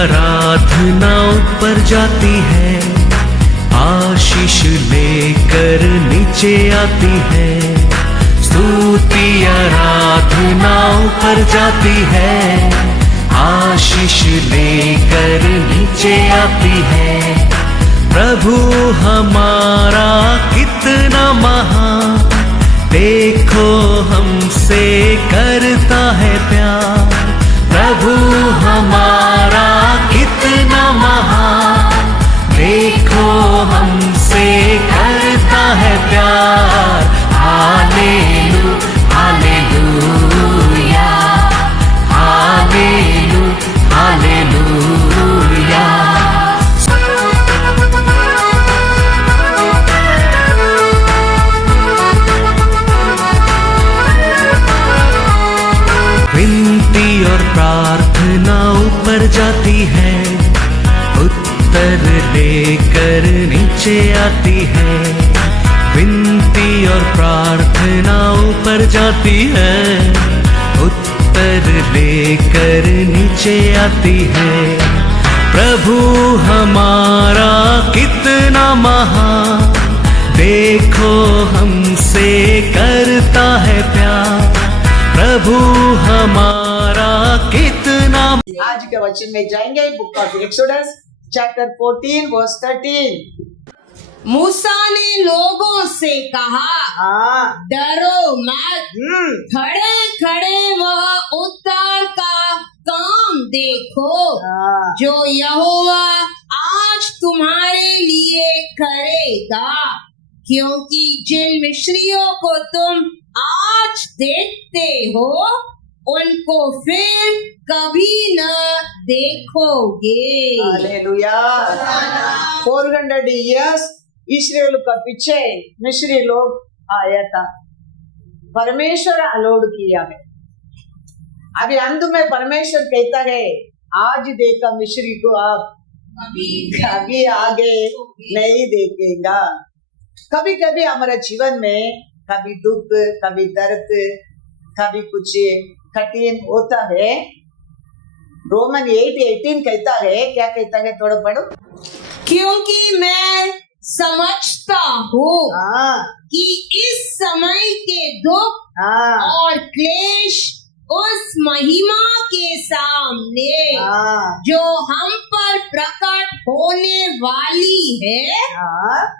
आराधना ऊपर जाती है, आशीष लेकर नीचे आती है। स्तुति आराधना ऊपर जाती है, आशीष लेकर नीचे आती है। प्रभु हमारा कितना महान, देखो हमसे करता है प्यार। प्रभु हमारा कितना महान, देखो हमसे करता है प्यार। हालेलू हालेलूया, हालेलू हालेलूया। विनती और प्रार्थना ऊपर जाती है, उत्तर लेकर नीचे आती है। विनती और प्रार्थना ऊपर जाती है, उत्तर लेकर नीचे आती है। प्रभु हमारा कितना महान, देखो हमसे करता है प्यार। प्रभु हमारा कितना। आज के वचन में जाएंगे book of Exodus chapter 14 verse 13। मूसा ने लोगों से कहा, डरो मत, खड़े खड़े वह उद्धार का काम देखो जो यहोवा आज तुम्हारे लिए करेगा। क्योंकि जिन मिस्रियों को तुम आज देखते हो, उनको फिर कभी न देखोगे। हालेलुया। 400 years इस्राएल का पीछे मिस्री लोग आया था, परमेश्वर अलाउड किया है। अभी अंत में परमेश्वर कहता है, आज देखा मिस्री को आप कभी आगे नहीं देखेगा। कभी कभी हमारे जीवन में कभी दुख, कभी दर्द, कभी कुछ कठिन होता है। रोमन 8:18 कहता है, क्या कहता है, थोड़ा पढ़ो। क्योंकि मैं समझता हूँ कि इस समय के दुख और क्लेश उस महिमा के सामने जो हम पर प्रकट होने वाली है,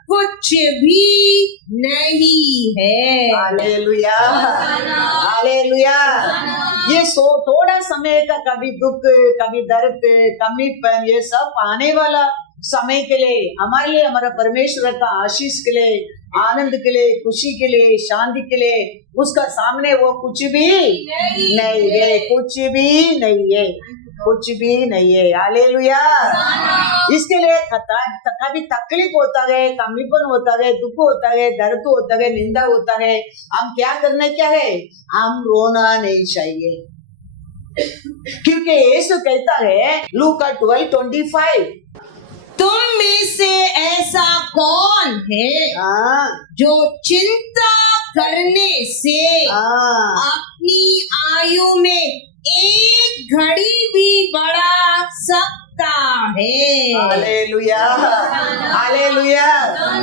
कुछ भी नहीं है। Hallelujah hallelujah. ये थोड़ा समय का कभी दुख, कभी दर्द, कमीपन, ये सब आने वाला समय के लिए, हमारे लिए, हमारा परमेश्वर का आशीष के लिए, आनंद के लिए, खुशी के लिए, शांति के लिए, उसका सामने वो कुछ भी नहीं है, कुछ भी नहीं है, कुछ भी नहीं है। हालेलुया। इसके लिए कभी तकलीफ होता है, कमीपन होता है, दुख होता है, दर्द होता है, निंदा होता है, हम क्या करना क्या है, हम रोना नहीं चाहिए। क्योंकि यीशु कहता है लूका 12:25, तुम में से ऐसा कौन है जो चिंता करने से अपनी आयु में एक घड़ी भी बढ़ा सकता है। Hallelujah hallelujah.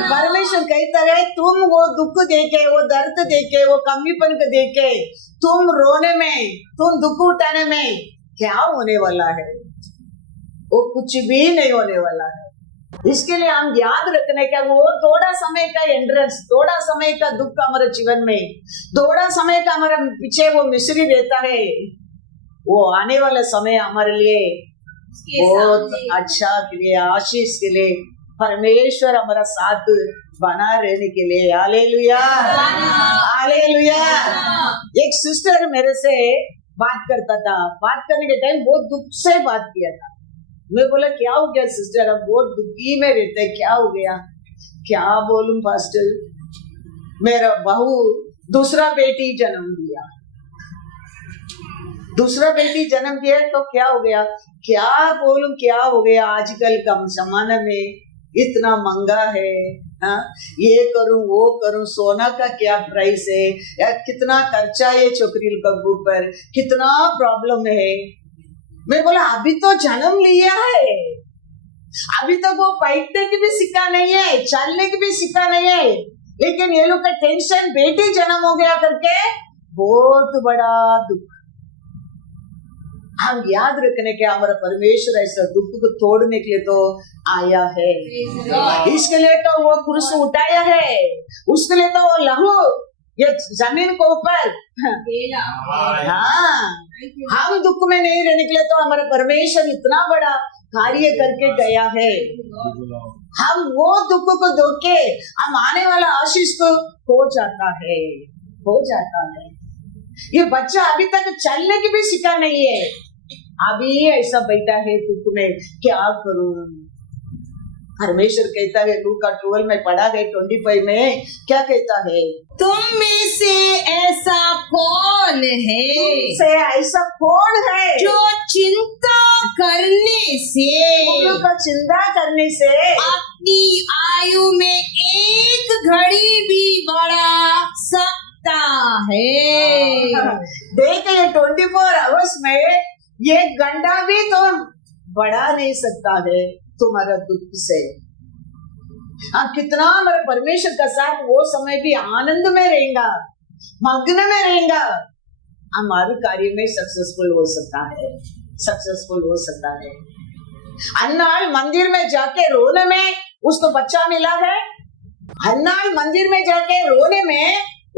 परमेश्वर कहता है, तुम वो दुख देखे, वो दर्द देखे, वो कमीपन को देखे, तुम रोने में, तुम दुख उठाने में क्या होने वाला है, वो कुछ भी नहीं होने वाला है। इसके लिए हम याद रखने का, वो थोड़ा समय का एंड्रेंस, थोड़ा समय का दुख हमारे जीवन में, थोड़ा समय का हमारे पीछे वो मिस्री रहता है, वो आने वाला समय हमारे लिए बहुत अच्छा के लिए, आशीष के लिए, परमेश्वर हमारा साथ बना रहने के लिए। Hallelujah hallelujah. एक सिस्टर मेरे से बात करता था, बात करने के टाइम बहुत दुख से बात किया था। मैं बोला, क्या हो गया सिस्टर, अब बहुत दुखी में रहते, क्या हो गया? क्या बोलूं पास्टर, मेरा बहू दूसरा बेटी जन्म दिया, दूसरा बेटी जन्म दिया तो क्या हो गया, क्या बोलूं क्या हो गया। आजकल कम जमाने में इतना महंगा है, ये करूं वो करूं, सोना का क्या प्राइस है, या कितना खर्चा है छोकरी के ऊपर, कितना प्रॉब्लम है। मैं बोला अभी तो जन्म लिया है, अभी तक वो बैठने की भी सीखा नहीं है, चलने की भी सीखा नहीं है, लेकिन ये लोग का टेंशन बेटी जन्म हो गया करके बहुत बड़ा दुख। हम याद रखने के हमारा परमेश्वर ऐसा दुख को तोड़ने के लिए तो आया है, इसके लिए तो वो क्रूस उठाया है, उसके लिए तो वो लहू ये जमीन को ऊपर, हाँ, हम दुख में नहीं रहने के लिए तो हमारा परमेश्वर इतना बड़ा कार्य करके गया है। हम वो दुख को धोके हम आने वाला आशीष को हो जाता है, हो जाता है। ये बच्चा अभी तक चलने की भी सीखा नहीं है, अभी ऐसा बैठा है दुख में, क्या करूं। परमेश्वर कहता है लूका 12 में पढ़ा गए 25 में क्या कहता है, तुम में से ऐसा कौन है, तुमसे ऐसा कौन है जो चिंता करने से, का चिंता करने से अपनी आयु में एक घड़ी भी बढ़ा सकता है। देखिए 24 आवर्स में ये घंटा भी तो बढ़ा नहीं सकता है तुम्हारा दुख से। अब कितना हमारे परमेश्वर का साथ वो समय भी आनंद में रहेगा, मग्न में रहेगा, हमारे कार्य में सक्सेसफुल हो सकता है, सक्सेसफुल हो सकता है। अन्नाल मंदिर में जाके रोने में उसको बच्चा मिला है, अन्नाल मंदिर में जाके रोने में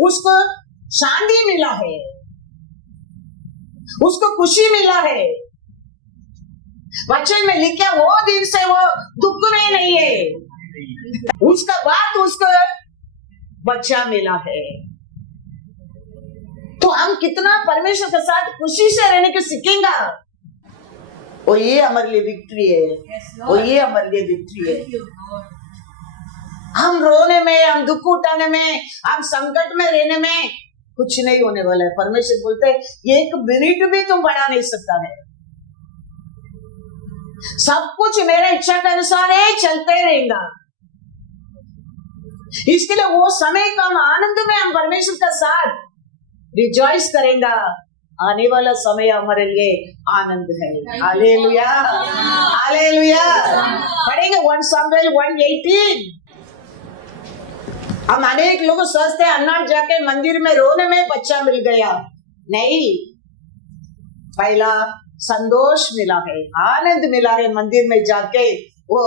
उसको शांति मिला है, उसको खुशी मिला है। बच्चे में लिखा वो दिन से वो दुख में नहीं है, उसका बाद उसको बच्चा मिला है। तो हम कितना परमेश्वर के साथ खुशी से रहने को सीखेंगे, वो ये हमारे लिए विक्ट्री है, वो ये हमारे लिए विक्ट्री है। हम रोने में, हम दुख उठाने में, हम संकट में रहने में कुछ नहीं होने वाला है। परमेश्वर बोलते हैं एक मिनट भी तुम बढ़ा नहीं सकता है, सब कुछ मेरे इच्छा के अनुसार है, चलते रहेगा। इसके लिए वो समय का हम आनंद में हम परमेश्वर का साथ रिजॉइस करेंगे। आने वाला समय हमारे लिए आनंद है। Hallelujah, hallelujah. पढ़ेंगे 1 सामुएल 1:18। हम अनेक लोग सोचते हैं अन्ना जाके मंदिर में रोने में बच्चा मिल गया, नहीं, पहला संतोष मिला है, आनंद मिला है मंदिर में जाके वो,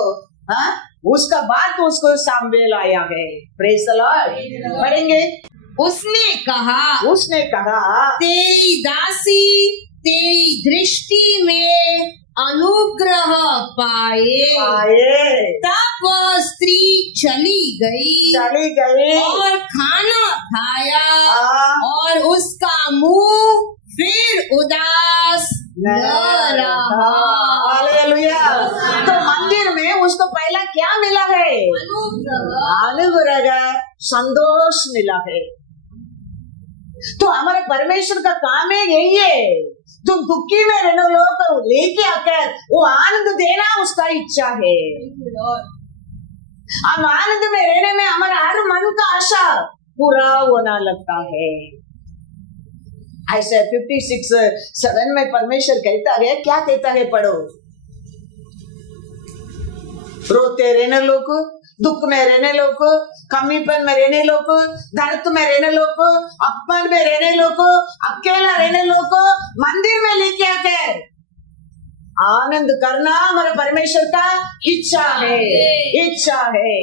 उसका बाद उसको सामुएल आया है। Praise the Lord. पढ़ेंगे, उसने कहा तेरी दासी तेरी दृष्टि में अनुग्रह पाए। तब वह स्त्री चली गई और खाना खाया और उसका मुंह फिर उदास न रहा। हालेलुया। तो मंदिर में उसको पहला क्या मिला है? अनुग्रह, संतोष मिला है। तो हमारे परमेश्वर का काम है यही है, तुम दुखी में रहने लोगों को लेके आकर वो आनंद देना उसका इच्छा है। हम आनंद में रहने में हमारा हर मन का आशा पूरा होना लगता है। ऐसे 56:7 में परमेश्वर कहता है, क्या कहता है? पढ़ो, रोते रहने लोग, दुख में रहने लोग, कमीपन में रहने लोग, दर्द में रहने लोग, अपमान में रहने लोग, अकेला रहने लोग मंदिर में लेके आकर आनंद करना हमारे परमेश्वर का इच्छा है, इच्छा है।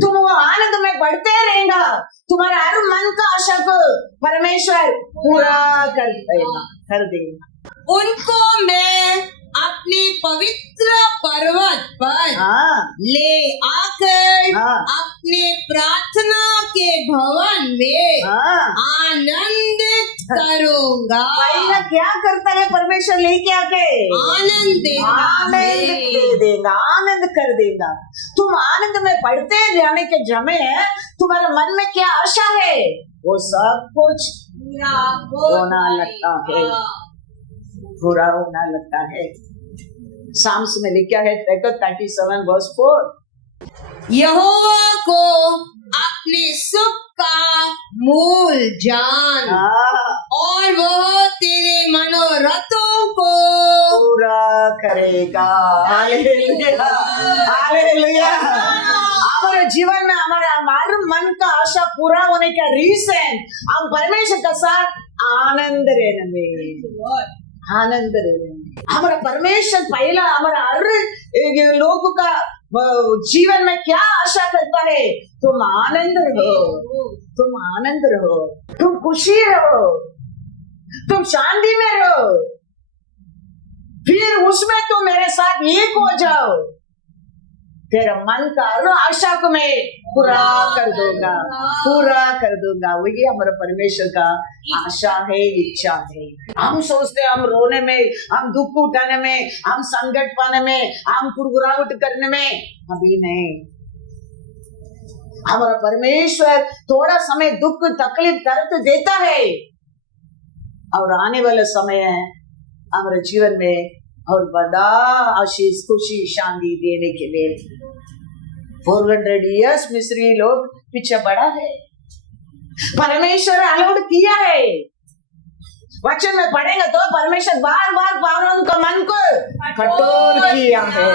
तुम वो आनंद में बढ़ते रहेगा, तुम्हारा हर मन का आशा को परमेश्वर पूरा कर देगा। उनको मैं अपने पवित्र पर्वत पर ले आकर अपने प्रार्थना के भवन में आनंदित करूंगा। पहला क्या करता है परमेश्वर? लेके आके आनंद दे देगा, आनंद कर देगा। तुम आनंद में बढ़ते जाने के जमे तुम्हारे मन में क्या आशा है वो सब कुछ होना लगता है, पूरा होना लगता है। साम्स में लिखा है 37:4, यहोवा को अपने सुख का मूल जान और वह तेरे मनोरथों करेगा। Hallelujah, hallelujah. हमारे जीवन में हमारे मन का आशा पूरा होने का रीजन हम परमेश्वर के साथ आनंद रहने में, आनंद रहने में। हमारा परमेश्वर पहला हमारा हर लोग का जीवन में क्या आशा करता है? तुम आनंद रहो, तुम आनंद रहो, तुम खुशी रहो, तुम शांति में रहो, फिर उसमें तुम मेरे साथ एक हो जाओ, तेरा मन का हर आशा को मैं पूरा कर दूंगा, पूरा कर दूंगा। वही हमारा परमेश्वर का आशा है, इच्छा है। हम सोचते हम रोने में, हम दुख उठाने में, हम संकट पाने में, हम कुरकुराहट करने में, अभी नहीं। हमारा परमेश्वर थोड़ा समय दुख तकलीफ दर्द देता है और आने वाला समय है हमारे जीवन में और बड़ा आशीष खुशी शांति देने के लिए 400 इयर्स मिस्री लोग पीछे बढ़ा है। परमेश्वर अलाउड किया है। वचन में पढ़ेगा तो परमेश्वर बार बार पारों का मन को कठोर किया है,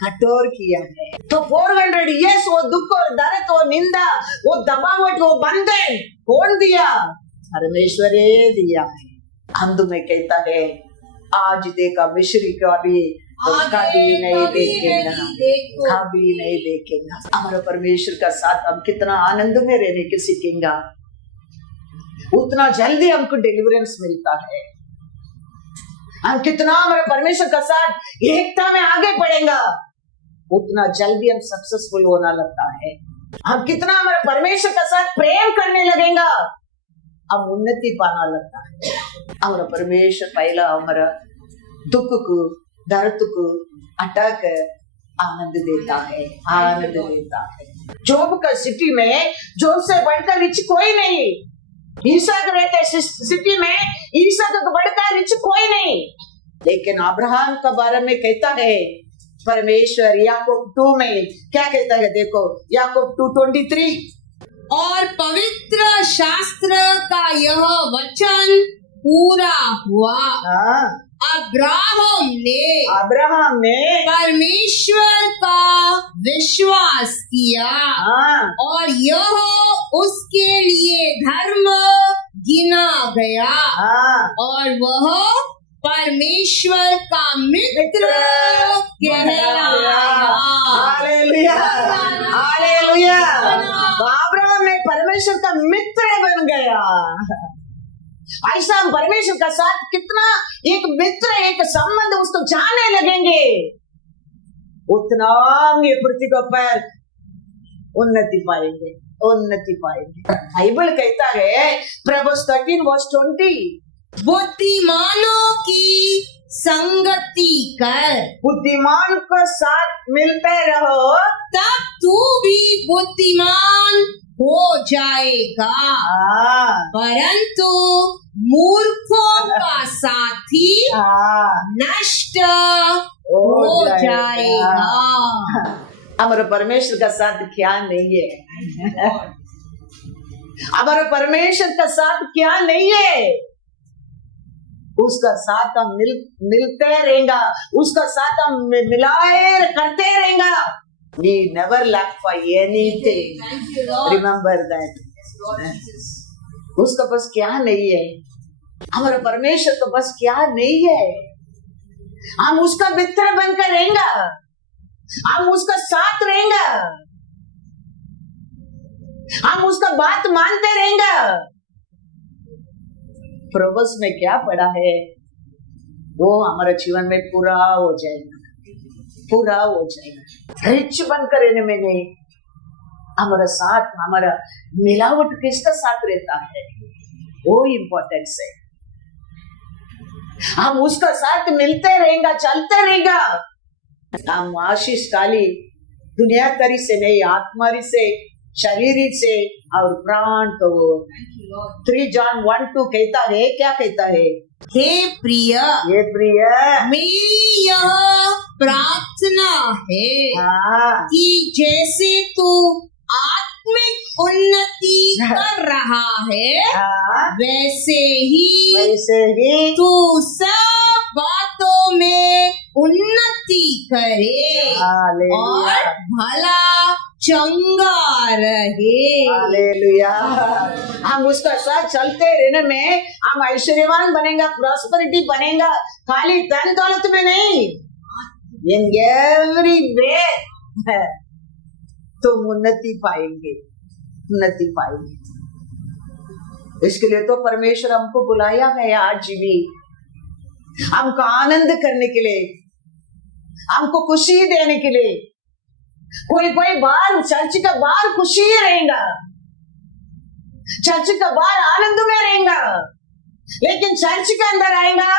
कठोर किया है। तो 400 इयर्स वो दुख और दर्द, वो निंदा, वो दबावट, वो बंधन कौन दिया? परमेश्वर दिया है। अंत में कहता है आज देखा मिश्री का भी तो कभी नहीं देखेगा, कभी नहीं देखेगा। हमारा परमेश्वर का साथ हम कितना आनंद में रहने के सीखेंगे, उतना जल्दी हमको डिलीवरेंस मिलता है। हम कितना हमारे परमेश्वर का साथ एकता में आगे बढ़ेगा, उतना जल्दी हम सक्सेसफुल होना लगता है। हम कितना हमारे परमेश्वर का साथ प्रेम करने लगेगा, हम उन्नति पाना लगता है। हमारा परमेश्वर पहला हमारा दुख को दर्द को अटक आनंद देता है, आनंद देता है। जोब का सिटी में जोब से बढ़कर रिच कोई नहीं। ईसा रहते सिटी में ईसा का बढ़कर रिच कोई नहीं, लेकिन अब्राहम के बारे में कहता है परमेश्वर याकूब 2 में क्या कहता है? देखो याकूब 2:23 और पवित्र शास्त्र का यह वचन पूरा हुआ। अब्राहम ने परमेश्वर का विश्वास किया और यह उसके लिए धर्म गिना गया और वह परमेश्वर का मित्र कहलाया। Hallelujah, hallelujah. अब्राहम ने परमेश्वर का मित्र बन गया। ऐसा हम परमेश्वर का साथ कितना एक मित्र, एक संबंध उसको जानने लगेंगे, उतना हम ये पृथ्वी पर उन्नति पाएंगे, उन्नति पाएंगे। बाइबल कहता है Proverbs 13:20 बुद्धिमानों की संगति कर, बुद्धिमान के साथ मिलते रहो तब तू भी बुद्धिमान हो जाएगा, परंतु मूर्खों का साथी नष्ट हो जाएगा। हमारे परमेश्वर का साथ क्या नहीं है? हमारे परमेश्वर का साथ क्या नहीं है? उसका साथ हम मिलते रहेगा, उसका साथ हम मिलाए करते रहेगा। We never lack for anything. Remember that. उसका बस क्या नहीं है? हमारा परमेश्वर तो बस क्या नहीं है? हम उसका मित्र बनकर रहेंगे, हम उसका साथ रहेंगे, हम उसका बात मानते रहेंगे। प्रोवर्ब्स में क्या पढ़ा है वो हमारे जीवन में पूरा हो जाएगा, पूरा हो जाएगा। रिच बनकर रहने में नहीं, हमारा साथ, हमारा मिलावट किसका साथ रहता है वो इम्पोर्टेंस है। हम उसका साथ मिलते रहेंगे, चलते रहेगा। हम आशीषशाली दुनिया तरी से नहीं, आत्मारी से, शरीर से और प्राण को। 3 John 1:2 कहता है, क्या कहता है? हे प्रिय, ये प्रिय मेरी यह प्रार्थना है कि जैसे तू आत्मिक उन्नति कर रहा है वैसे ही तू सब बातों में करे हालेलुया। और भला चंगा रहे। हालेलुया। हम उसका साथ चलते रहने में हम ऐश्वर्यवान बनेगा, प्रॉस्पेरिटी बनेगा, खाली धन दौलत में नहीं, इन एवरी वे तुम उन्नति पाएंगे, उन्नति पाएंगे। इसके लिए तो परमेश्वर हमको बुलाया है आज भी, हमको आनंद करने के लिए, हमको खुशी देने के लिए। कोई बाहर चर्च का बाहर खुशी रहेगा, चर्च का बाहर आनंद में रहेगा, लेकिन चर्च के अंदर आएगा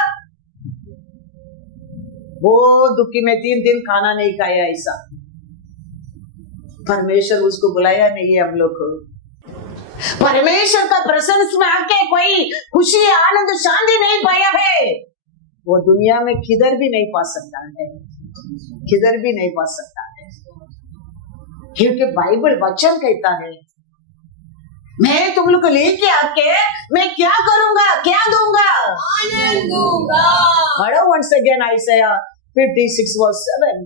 वो दुखी में 3 दिन खाना नहीं खाया। ऐसा परमेश्वर उसको बुलाया नहीं है हम लोग को। परमेश्वर का प्रशंस में आके कोई खुशी आनंद शांति नहीं पाया है, वो दुनिया में किधर भी नहीं पा सकता है, किधर भी नहीं पा सकता है। क्योंकि बाइबल वचन कहता है, मैं तुम लोग को लेके आके मैं क्या करूंगा, क्या दूंगा, आनंद दूंगा। पढ़ो once again Isaiah 56:7।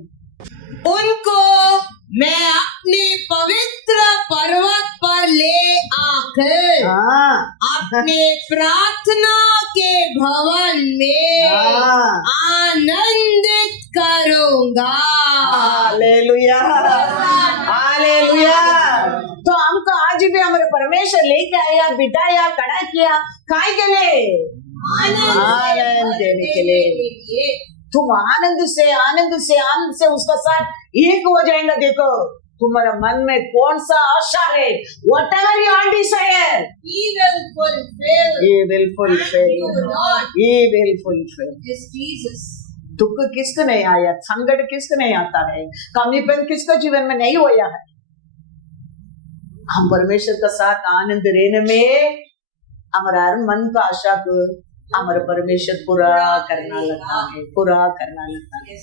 उनको मैं अपने पवित्र पर्वत पर ले आकर अपने प्रार्थना के भवन में आनंदित करूंगा। Hallelujah, hallelujah. तो हमको आज भी हमारे परमेश्वर लेके आया, बिठाया, खड़ा किया, काय के लिए? आनंद देने के लिए। तुम आनंद से आनंद से आनंद से उसका साथ एक हो जाएगा। देखो तुम्हारा मन में कौन सा आशा है, whatever your desire, He will fulfill. He will fulfill. Thank you, Lord. He will fulfill. Yes, Jesus. दुख किसको नहीं आया, संकट किसको नहीं आता है, कमीपन किसको जीवन में नहीं होया है। हम परमेश्वर का साथ आनंद रहने में हमारा हर मन का आशा को हमारा परमेश्वर पूरा करना लगता है, पूरा करना लगता है।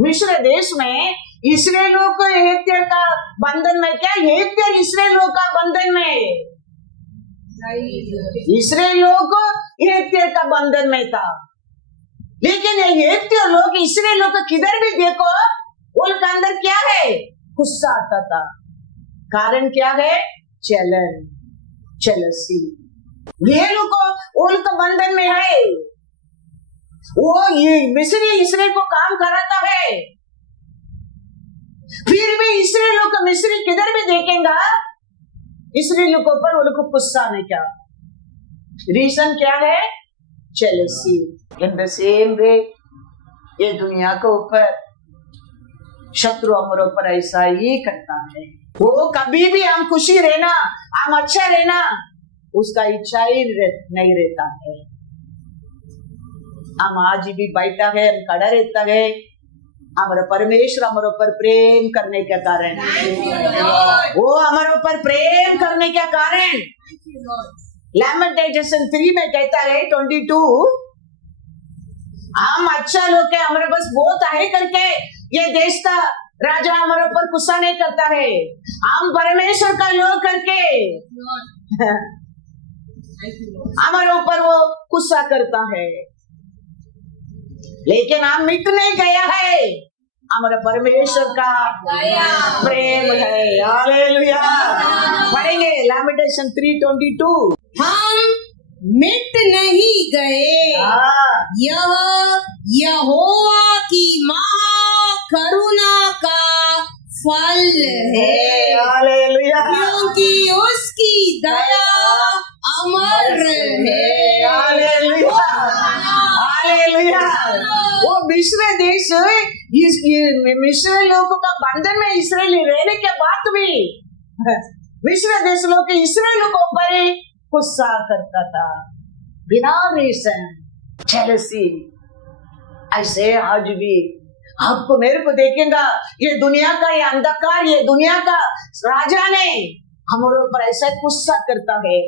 मिस्र देश में इस्राएलियों को हेत्यर का बंधन में, क्या हेत्यर इस्राएलियों का बंधन में, इस्राएलियों को हेत्यर का बंधन में था। लेकिन ये हेत्यर लोग इस्राएलियों को किधर भी देखो उनके अंदर क्या है, गुस्सा आता था। कारण क्या है, चलन, चलसी। ये लोग उनका बंधन में है, वो ये मिस्री इसराइल को काम कराता है, फिर भी इसराइल लोग मिस्री किधर भी देखेगा इसराइल के ऊपर उनको गुस्सा नहीं। क्या रीजन क्या है, चलसी। इन द सेम वे ये दुनिया के ऊपर शत्रु हमारे ऊपर ऐसा ही करता है। वो कभी भी हम खुशी रहना, हम अच्छा रहना, उसका इच्छा ही नहीं रहता है। हम आज भी बैठा है, हम खड़ा रहता है, हमारा परमेश्वर हमारे ऊपर प्रेम करने का कारण, वो हमारे ऊपर प्रेम करने का कारण। लैमेंटेशन 3 में कहता है 22, हम अच्छा लोग है, हमारे पास बहुत है करके ये देश का राजा हमारे ऊपर गुस्सा नहीं करता है। हम परमेश्वर का लोग करके हमारे ऊपर वो गुस्सा करता है। लेकिन हम मिट नहीं गया है, हमारा परमेश्वर का प्रेम है। हालेलुया। पढ़ेंगे लैमेंटेशन 3:22। हम मिट नहीं गए, यह यहोवा की महा करुणा का फल है। हालेलुया। क्योंकि उसकी दया अमर है। Hallelujah, hallelujah. वो मिस्र देश, मिस्र लोगों का बंधन में इसराइली रहने के बाद भी मिस्र देश लोग इसराइल को ऊपर ही गुस्सा करता था, बिना रीजन, जेलसी। ऐसे आज भी आपको मेरे को देखेगा, ये दुनिया का, ये अंधकार, ये दुनिया का राजा ने हमारे ऊपर ऐसा गुस्सा करता है।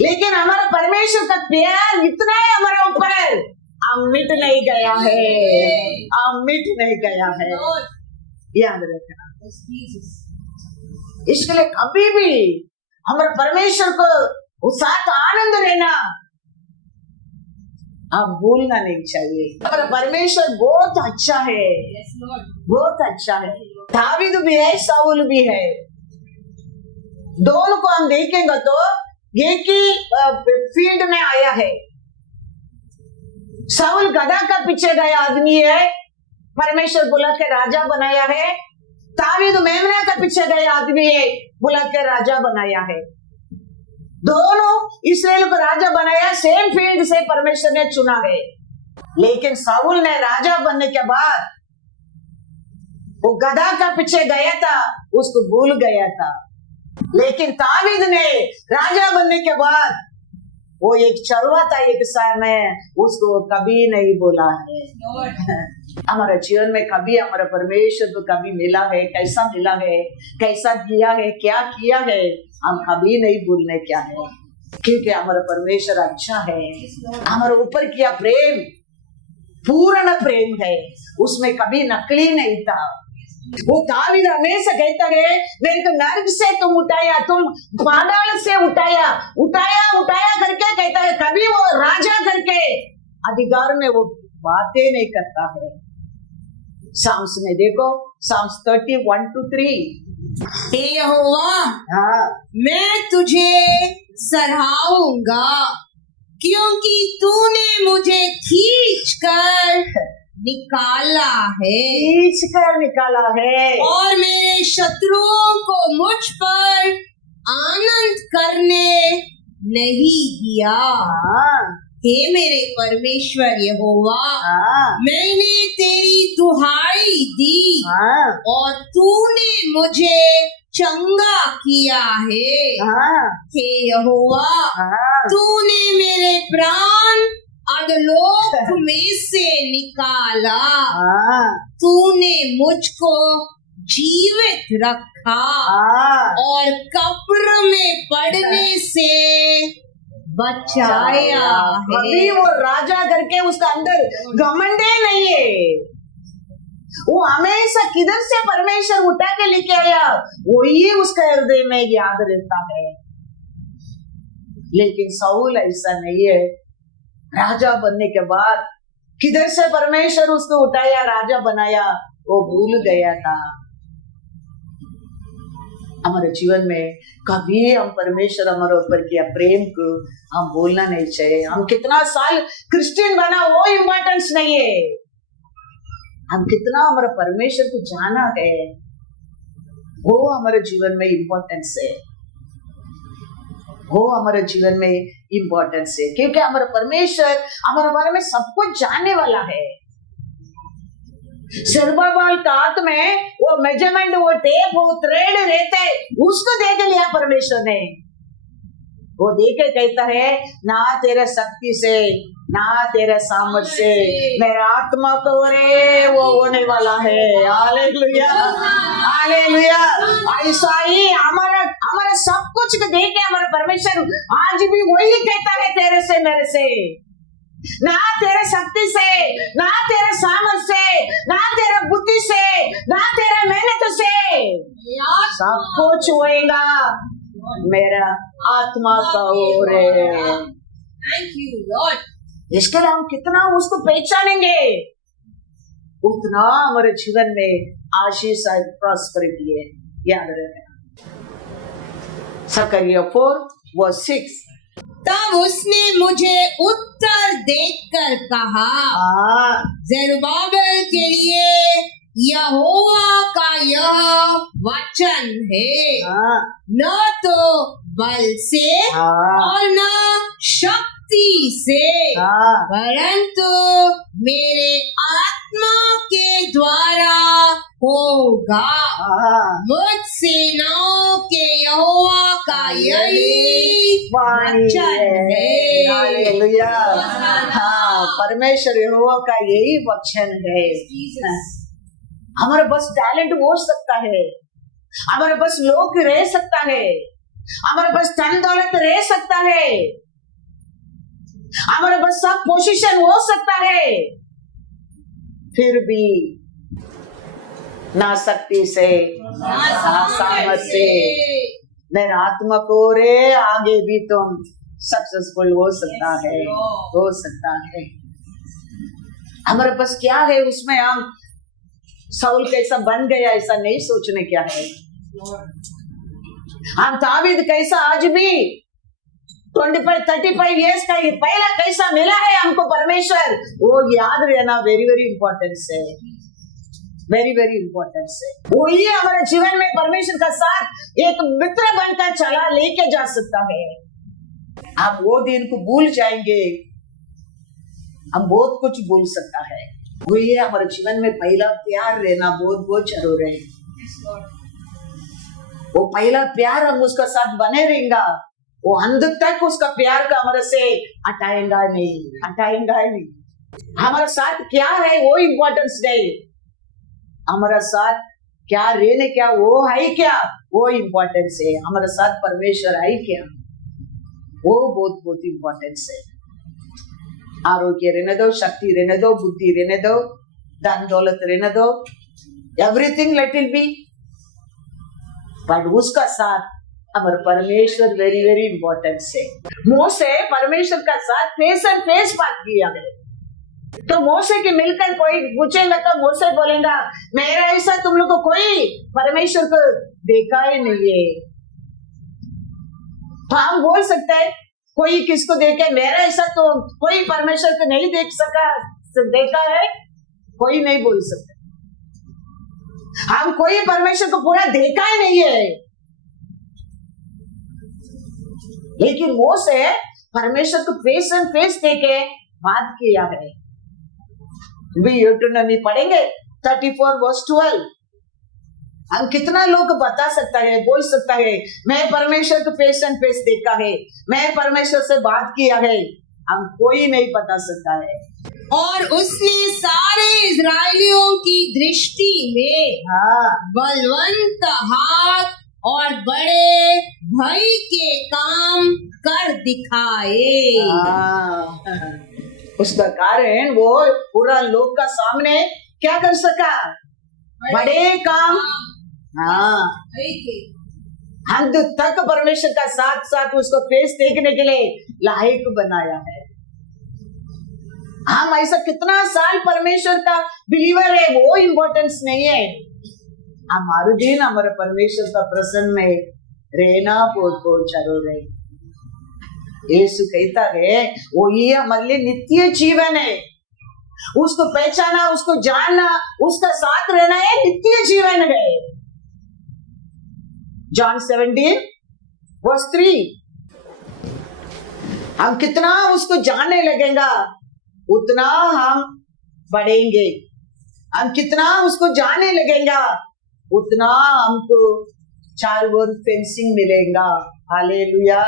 लेकिन हमारा परमेश्वर का प्यार इतना है हमारे ऊपर, हम मिट नहीं गया है, हम मिट नहीं गया है। याद रखना, इसके लिए कभी भी हमारे परमेश्वर को साथ आनंद रहना। आप भूलना नहीं चाहिए। हमारा परमेश्वर बहुत अच्छा है, Yes, Lord. बहुत अच्छा है। दावीद भी है, शाऊल भी है। दोनों को हम देखेंगे तो एक ही फील्ड में आया है। शाऊल गधा का पीछे गया आदमी है, परमेश्वर बुला के राजा बनाया है। दावीद मेमना का पीछे गया आदमी है, बुला के राजा बनाया है। दोनों इस्राएल को राजा बनाया, सेम फील्ड से परमेश्वर ने चुना है। लेकिन शाऊल ने राजा बनने के बाद वो गधा का पीछे गया था, उसको भूल गया था। लेकिन दावीद ने राजा बनने के बाद वो एक चरवाता एक समय उसको कभी नहीं बोला है। हमारे जीवन में कभी हमारा परमेश्वर को कभी मिला है, कैसा मिला है, कैसा किया है, क्या किया है, हम कभी नहीं भूलने क्या है, क्योंकि हमारा परमेश्वर अच्छा है। हमारे ऊपर किया प्रेम पूर्ण प्रेम है, उसमें कभी नकली नहीं था। वो दावीद हमेशा कहता है, मेरे को नर्क से तुम उठाया, तुम पाताल से उठाया, उठाया उठाया करके कहता है। कभी वो राजा करके अधिकार में वो बातें नहीं करता है। साम्स में देखो, साम्स 31-3। हे यहोवा, हाँ, मैं तुझे सराहूंगा, क्योंकि तूने मुझे खींच कर निकाला है खींच कर निकाला है और मेरे शत्रुओं को मुझ पर आनंद करने नहीं दिया। हाँ, हे मेरे परमेश्वर यहोवा, हाँ, मैंने तेरी दुहाई दी हाँ, और तूने मुझे चंगा किया है। हाँ, हे यहोवा, हाँ, तूने मेरे प्राण अधोलोक में से निकाला, हाँ, तूने मुझको जीवित रखा हाँ, और कब्र में पड़ने से बचाया कभी है। वो राजा करके उसका अंदर घमंडे नहीं है। वो हमेशा किधर से परमेश्वर उठा के लेके आया, वही उसका हृदय में याद रहता है। लेकिन शाऊल ऐसा नहीं है। राजा बनने के बाद किधर से परमेश्वर उसको उठाया, राजा बनाया, वो भूल गया था। हमारे जीवन में कभी हम परमेश्वर हमारे ऊपर किया प्रेम को हम भूलना नहीं चाहिए। हम कितना साल क्रिश्चियन बना वो इम्पोर्टेंस नहीं है, हम कितना हमारे परमेश्वर को जाना है वो हमारे जीवन में इम्पोर्टेंस है, वो हमारे जीवन में इम्पोर्टेंस है। क्योंकि हमारा परमेश्वर हमारे बारे में सब कुछ जानने वाला है। सर्वबल का हाथ में वो मेजरमेंट, वो टेप, वो थ्रेड रहते, उसको देख लिया परमेश्वर ने। वो देख के कहता है, ना तेरे शक्ति से, ना तेरे सामर्थ से, मेरा आत्मा को रे वो होने वाला है। Hallelujah, hallelujah. ऐसा ही हमारा सब कुछ को देख के हमारा परमेश्वर आज भी वही कहता है, तेरे से मेरे से, ना तेरे शक्ति से, ना तेरे सामर्थ से, ना तेरे बुद्धि से, ना तेरे मेहनत से, सब कुछ होएगा मेरा आत्मा का ओर है। Thank you, Lord. इसके लिए हम कितना उसको पहचानेंगे, उतना हमारे जीवन में आशीष और प्रॉस्पेरिटी है। याद रखना। जकरिया 4:6। तब उसने मुझे उत्तर देकर कहा, जेरुब्बाबेल के लिए यहोवा का यह वचन है, न तो बल से और न शक्ति से, परंतु मेरे आत्मा के द्वारा होगा। मुझ सेनाओं के यहोवा का यही वचन है। हालेलुया। हाँ, परमेश्वर यहोवा का यही वचन है। हमारे बस टैलेंट हो सकता है, हमारे बस लोग रह सकता है, हमारे बस धन दौलत रह सकता है, हमारे बस सब पोजीशन हो सकता है, फिर भी ना शक्ति से, ना सामर्थ से, मेरा आत्मा को रे आगे भी तुम सक्सेसफुल हो सकता है, हो सकता है। हमारे पास क्या है उसमें हम साउल कैसा बन गया ऐसा नहीं सोचने क्या है। हम दावीद कैसा आज भी 25-35 इयर्स का ये पहला कैसा मिला है हमको परमेश्वर, वो याद रहना वेरी वेरी इंपॉर्टेंस है, वेरी वेरी इंपॉर्टेंस है। वो ये हमारे जीवन में परमेश्वर का साथ एक मित्र बनकर चला लेके जा सकता है। आप वो दिन को भूल जाएंगे, हम बहुत कुछ भूल सकता है। वो ये हमारे जीवन में पहला प्यार रहना बहुत बहुत जरूरी है। वो पहला प्यार हम उसका साथ बने रहेंगे, वो अंत तक उसका प्यार का हमारे से हटाएगा नहीं। हमारा साथ क्या है वो इम्पोर्टेंस नहीं, हमारा साथ क्या रहने क्या वो है क्या वो इम्पोर्टेंस है। हमारा साथ परमेश्वर है क्या वो बहुत बहुत इम्पोर्टेंस है। आरोग्य रहने दो, शक्ति रहने दो, बुद्धि रहने दो, धन दौलत रहने दो, everything let it be, but उसका साथ हमारे परमेश्वर वेरी वेरी इम्पोर्टेंस है। मोसे परमेश्वर का साथ फेस एंड फेस बात किया है, तो मोसे के मिलकर कोई पूछेगा तो मोसे बोलेगा मेरा ऐसा तुम लोग को कोई परमेश्वर को देखा ही नहीं है। तो हम बोल सकते हैं कोई किसको देखे मेरा ऐसा तो कोई परमेश्वर को नहीं देख सका, देखा है, कोई नहीं बोल सकता। हम कोई परमेश्वर को पूरा देखा ही नहीं है, लेकिन मोसे परमेश्वर को फेस एंड फेस देके बात किया है। यूट्यूब पढ़ेंगे 34:12। हम कितना लोग बता सकता है, बोल सकता है मैं परमेश्वर को फेस एंड फेस देखा है, मैं परमेश्वर से बात किया है, हम कोई नहीं बता सकता है। और उसने सारे इजरायलियों की दृष्टि में बलवंत हाथ और बड़े भय के काम कर दिखाए। उसका कारण वो पूरा लोग का सामने क्या कर सका, बड़े काम। अंत तक परमेश्वर का साथ साथ उसको फेस देखने के लिए लायक बनाया है। हम ऐसा कितना साल परमेश्वर का बिलीवर है वो इम्पोर्टेंस नहीं है, हमारे दिन हमारे परमेश्वर का प्रसन्न में रहना बहुत बहुत जरूर है। यीशु कहता है वो ये हमारे लिए नित्य जीवन है, उसको पहचाना, उसको जानना, उसका साथ रहना है नित्य जीवन है। जॉन 17:3। हम कितना उसको जानने लगेगा उतना हम बढ़ेंगे, हम कितना उसको जानने लगेगा उतना हमको चारों ओर फेंसिंग मिलेगा। हालेलुया,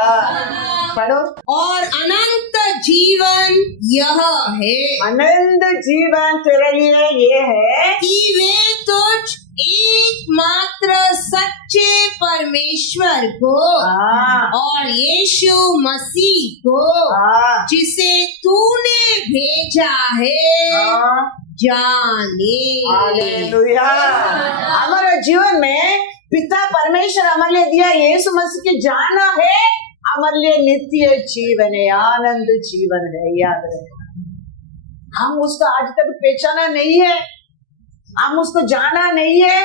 पढ़ो। और अनंत जीवन यह है, अनंत जीवन तेरे लिए ये है कि वे तुझ एकमात्र सच्चे परमेश्वर को और यीशु मसीह को जिसे तूने भेजा है जाने। हालेलुया। हमारे जीवन में पिता परमेश्वर हमारे लिए दिया यीशु मसीह की जाना है, हमारे लिए नित्य जीवन है, आनंद जीवन है। याद रहे हम उसका आज तक पहचाना नहीं है, हम उसको जाना नहीं है,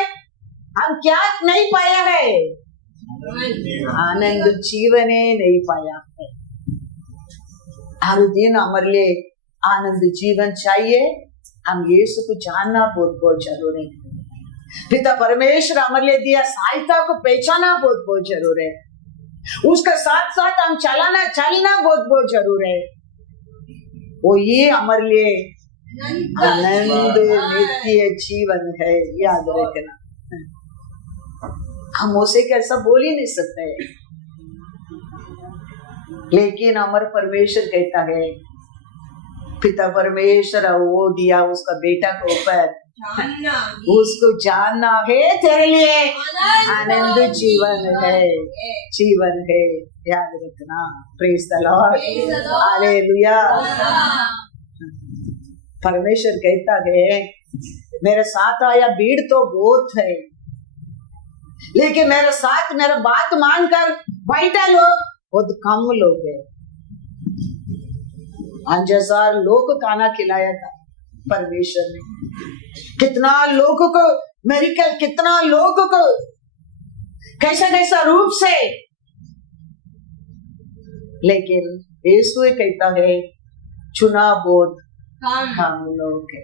हम क्या नहीं पाया है, आनंद जीवन नहीं पाया है। हर दिन हमारे लिए आनंद जीवन चाहिए, हम यीशु को जानना बहुत बहुत जरूरी है। पिता परमेश्वर हमारे लिए दिया सहायता को पहचाना बहुत बहुत जरूरी है, उसका साथ साथ हम चलना बहुत बहुत जरूरी है। वो ये हमारे लिए आनंद नित्य जीवन है, याद रखना। हम उसे कैसा बोल ही नहीं सकते, लेकिन हमारे परमेश्वर कहता है, पिता परमेश्वर वो दिया उसका बेटा को ऊपर, उसको जानना है तेरे लिए आनंद जीवन है, जीवन है, याद रखना। Praise the Lord, hallelujah. परमेश्वर कहता है मेरे साथ आया भीड़ तो बहुत है, लेकिन मेरे साथ मेरा बात मानकर बैठा लोग बहुत कम लोग है। 5,000 लोग को खाना खिलाया था परमेश्वर ने। कितना लोगों को मेरिकल, कितना लोगों को कैसा कैसा रूप से। लेकिन यीशु कहता है चुना बहुत हम लोग है।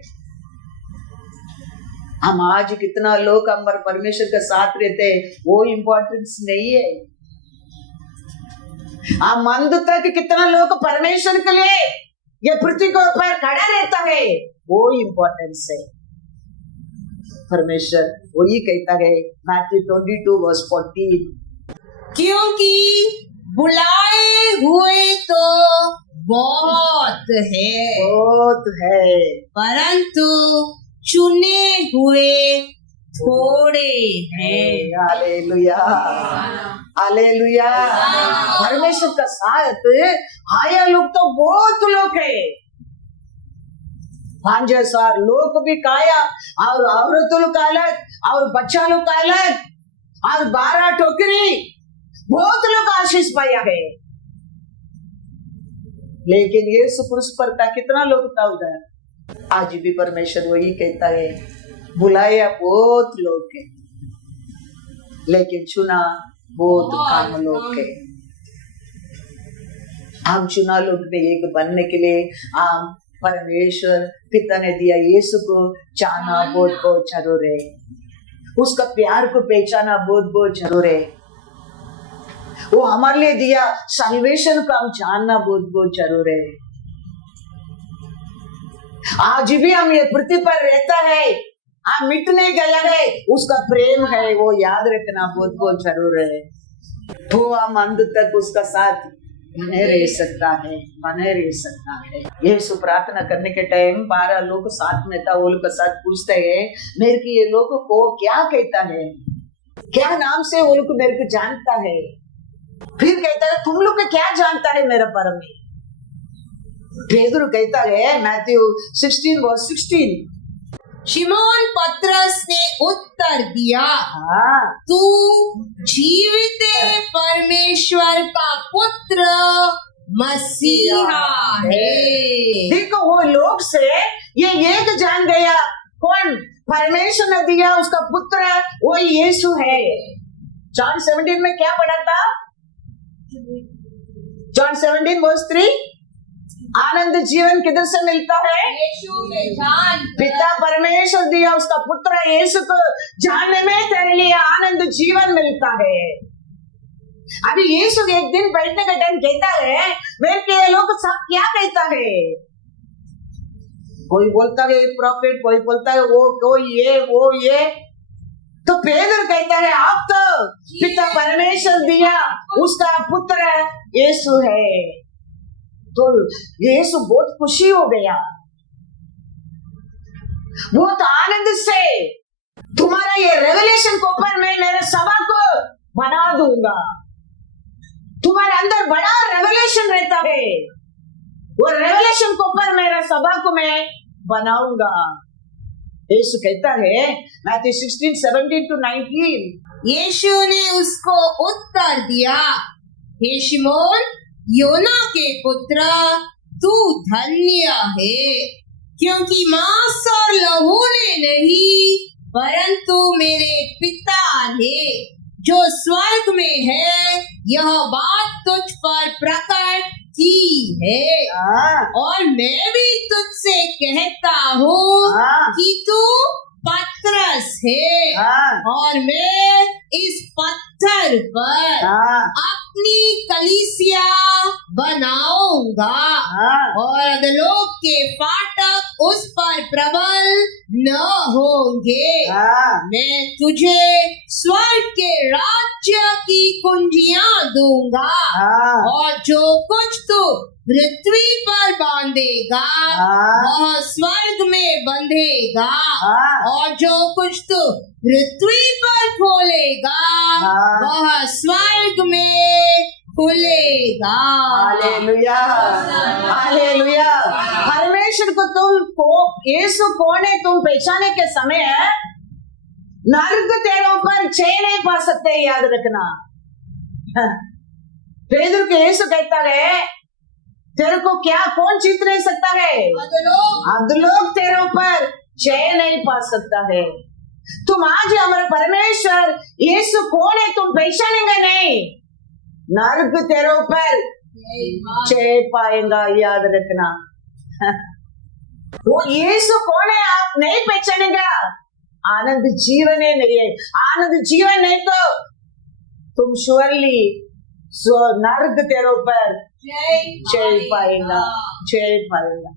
हम आज कितना लोग हम परमेश्वर के साथ रहते हैं वो इम्पोर्टेंस नहीं है। हम अंत तक कितना लोग परमेश्वर के लिए ये पृथ्वी के ऊपर खड़ा रहता है वो इम्पोर्टेंस है। परमेश्वर वही कहता है मैथ्यू 22:14, क्योंकि बुलाए हुए तो बहुत है परंतु चुने हुए थोड़े हैं। Hallelujah, hallelujah. परमेश्वर का साथ आया लोग तो बहुत लोग है। 5,000 लोग भी काया और औरतों का अलग और बच्चा लोग का अलग और 12 टोकरी बहुत लोग आशीष पाया है। लेकिन ये सुपुरुष पर था कितना लोग था उधर। आज भी परमेश्वर वही कहता है बुलाया बहुत लोग है लेकिन चुना बहुत कम लोग है। हम चुना लोग में एक बनने के लिए हम परमेश्वर पिता ने दिया यीशु को जाना बहुत बहुत जरूर है। उसका प्यार को पहचाना बहुत बहुत जरूर है। वो हमारे लिए दिया सल्वेशन को हम जानना बहुत बहुत जरूर है। आज भी हम ये पृथ्वी पर रहता है, हम मिट नहीं गया है, उसका प्रेम है वो याद रखना बहुत बहुत जरूर है। तो हम अंत तक उसका साथ बने रह सकता है, बने रह सकता है। यीशु प्रार्थना करने के टाइम 12 लोग साथ में था। वो लोग के साथ पूछते हैं मेरे को ये लोग को क्या कहता है, क्या नाम से वो लोग मेरे को जानता है। फिर कहता है तुम लोग को क्या जानता है मेरा परमेश्वर। पेदुरु कहता है मैथ्यू 16:16, शिमोन पतरस ने उत्तर दिया तू जीवित परमेश्वर का पुत्र मसीहा है। देखो वो लोग से ये एक जान गया कौन परमेश्वर ने दिया उसका पुत्र वो यीशु है। जॉन 17 में क्या पढ़ा था? जॉन 17:3, आनंद जीवन किधर से मिलता है? यीशु में जान पिता परमेश्वर दिया उसका पुत्र यीशु को जानने में तेरे लिए आनंद जीवन मिलता है। अभी यीशु एक दिन बैठने का टाइम कहता है मेरे के लोग सब क्या कहता है। कोई बोलता है प्रॉफिट, कोई बोलता है वो ये। तो पेदर कहता है आप तो पिता परमेश्वर दिया उसका पुत्र यीशु है। तो यीशु बहुत खुशी हो गया, बहुत आनंद से तुम्हारा ये रेवलेशन को ऊपर मैं मेरे सभा को बना दूंगा। तुम्हारे अंदर बड़ा रेवलेशन रहता है, वो रेवलेशन को ऊपर मेरा सभा को मैं बनाऊंगा। यीशु कहता है मैथ्यू 16:17-19, यीशु ने उसको उत्तर दिया हे शिमोन योना के पुत्र तू धन्य है क्योंकि मांस और लहू ने नहीं परंतु मेरे पिता ने जो स्वर्ग में है यह बात तुझ पर प्रकट की है। और मैं भी तुझसे कहता हूँ कि तू पतरस है और मैं इस पत्थर पर अपनी कलीसिया बनाऊंगा और अधोलोक के फाटक उस पर प्रबल न होंगे। मैं तुझे स्वर्ग के राज्य की कुंजियां दूंगा और जो कुछ तू पृथ्वी पर बांधेगा वह स्वर्ग में बंधेगा और जो कुछ तू पृथ्वी पर खोलेगा वह स्वर्ग में खुलेगा। Hallelujah, hallelujah. परमेश्वर को यीशु कौन है तुम पहचाने के समय नर्क तेरों पर छह नहीं पा सकते, याद रखना। पेदर के यीशु कहता है तेरे को क्या कौन जीत नहीं सकता है? अधलोक तेरे ऊपर जय नहीं पा सकता है। तुम आज हमारे परमेश्वर यीशु कौन है तुम पहचानेंगे नहीं, नर्क तेरे ऊपर जय पाएगा, याद रखना। वो यीशु कौन है आप नहीं पहचानेगा, आनंद जीवन ही नहीं है। आनंद जीवन नहीं तो तुम श्योरली नर्क तेरे ऊपर जय पाएगा, जय पाएगा।